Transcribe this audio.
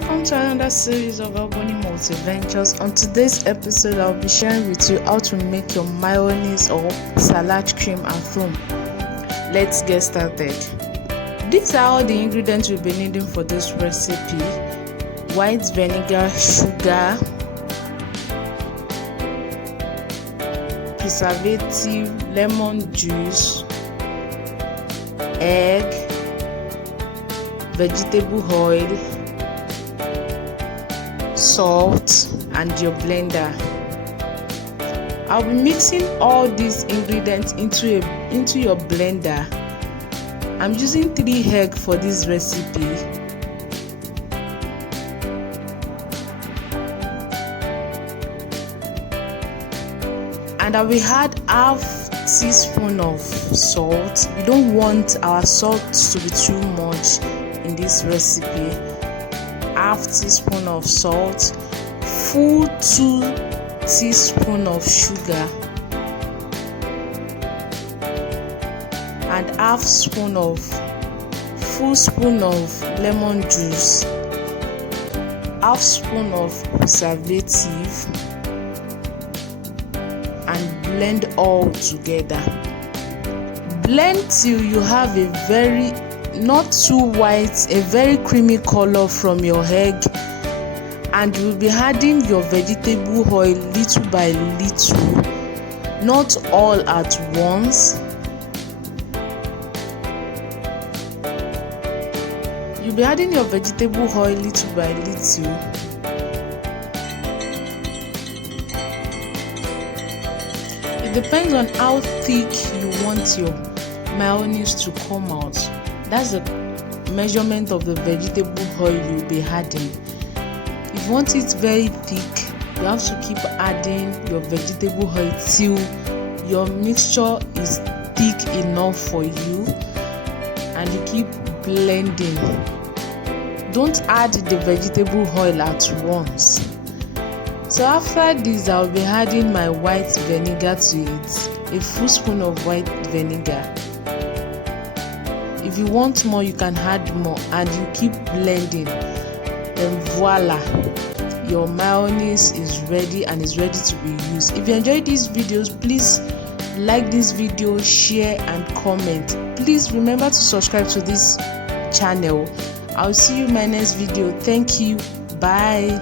welcome to another series of Albany Multi-Ventures. On today's episode, I'll be sharing with you how to make your mayonnaise or salad cream at home. Let's get started. These are all the ingredients we'll be needing for this recipe: white vinegar, sugar, preservative, lemon juice, egg, vegetable oil, salt, and your blender. I'll be mixing all these ingredients into your blender. I'm using 3 eggs for this recipe. And I will add half teaspoon of salt. We don't want our salt to be too much in this recipe. Half teaspoon of salt, full 2 teaspoons of sugar, and full spoon of lemon juice, half spoon of preservative, and blend all together. Blend till you have a very not too white, a very creamy color from your egg, and you'll be adding your vegetable oil little by little, not all at once. You'll be adding your vegetable oil little by little. It depends on how thick you want your mayonnaise to come out. That's the measurement of the vegetable oil you'll be adding. If you want it very thick, you have to keep adding your vegetable oil till your mixture is thick enough for you, and you keep blending. Don't add the vegetable oil at once. So after this, I'll be adding my white vinegar to it, a full spoon of white vinegar. If you want more, you can add more, and you keep blending. Then voila, your mayonnaise is ready and is ready to be used. If you enjoyed these videos, please like this video, share, and comment. Please remember to subscribe to this channel. I'll see you in my next video. Thank you. Bye.